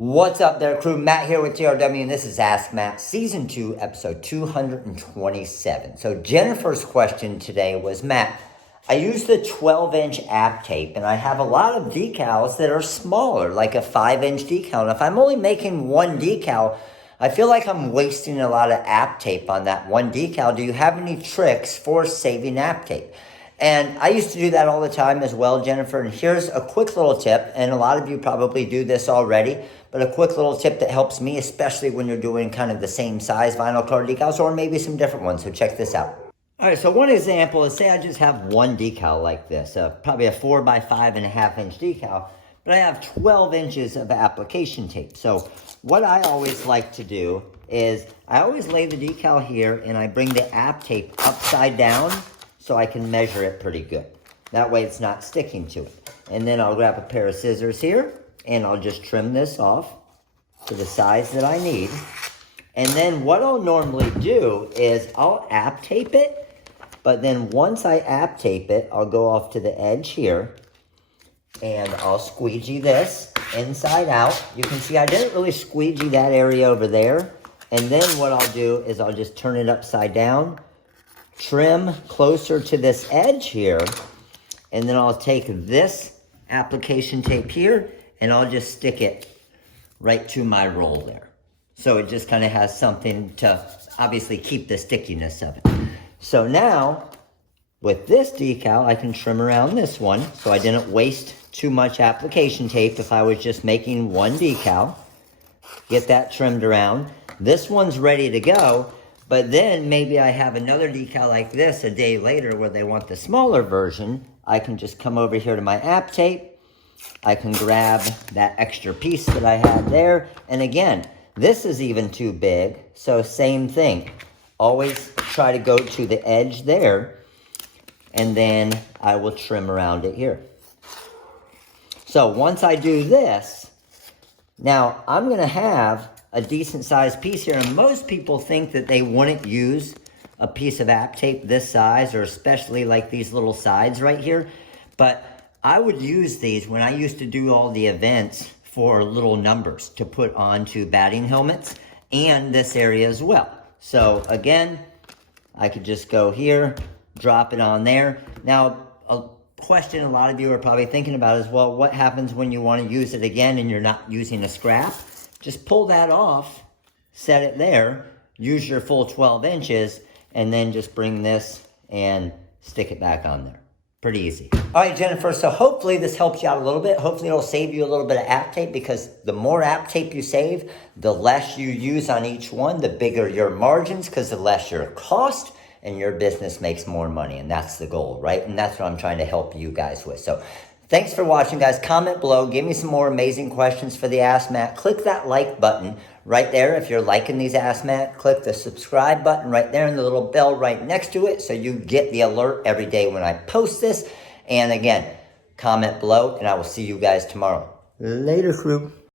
What's up there, crew? Matt here with TRW, and this is Ask Matt, Season 2, Episode 227. So Jennifer's question today was, Matt, I use the 12-inch app tape, and I have a lot of decals that are smaller, like a 5-inch decal. And if I'm only making one decal, I feel like I'm wasting a lot of app tape on that one decal. Do you have any tricks for saving app tape? And I used to do that all the time as well, Jennifer. And here's a quick little tip, and a lot of you probably do this already, but a quick little tip that helps me, especially when you're doing kind of the same size vinyl colored decals or maybe some different ones. So check this out. All right, so one example is, say I just have one decal like this, probably a 4 by 5.5 inch decal, but I have 12 inches of application tape. So what I always like to do is I always lay the decal here and I bring the app tape upside down so I can measure it pretty good. That way it's not sticking to it. And then I'll grab a pair of scissors here and I'll just trim this off to the size that I need. And then what I'll normally do is I'll app tape it, but then once I app tape it, I'll go off to the edge here and I'll squeegee this inside out. You can see I didn't really squeegee that area over there. And then what I'll do is I'll just turn it upside down, trim closer to this edge here, and then I'll take this application tape here and I'll just stick it right to my roll there. So it just kind of has something to obviously keep the stickiness of it. So now with this decal, I can trim around this one so I didn't waste too much application tape if I was just making one decal. Get that trimmed around. This one's ready to go. But then maybe I have another decal like this a day later where they want the smaller version. I can just come over here to my app tape. I can grab that extra piece that I had there. And again, this is even too big. So same thing. Always try to go to the edge there. And then I will trim around it here. So once I do this, now I'm going to have a decent sized piece here, and most people think that they wouldn't use a piece of app tape this size, or especially like these little sides right here, but I would use these when I used to do all the events for little numbers to put onto batting helmets and this area as well. So again, I could just go here, drop it on there. Now a question a lot of you are probably thinking about is, well, what happens when you want to use it again and you're not using a scrap? Just pull that off, set it there, use your full 12 inches, and then just bring this and stick it back on there. Pretty easy. All right, Jennifer, so hopefully this helps you out a little bit. Hopefully it'll save you a little bit of app tape, because the more app tape you save, the less you use on each one, the bigger your margins, because the less your cost, and your business makes more money, and that's the goal, right? And that's what I'm trying to help you guys with. So thanks for watching, guys. Comment below. Give me some more amazing questions for the Ask Matt. Click that like button right there if you're liking these Ask Matt. Click the subscribe button right there and the little bell right next to it so you get the alert every day when I post this. And again, comment below, and I will see you guys tomorrow. Later, crew.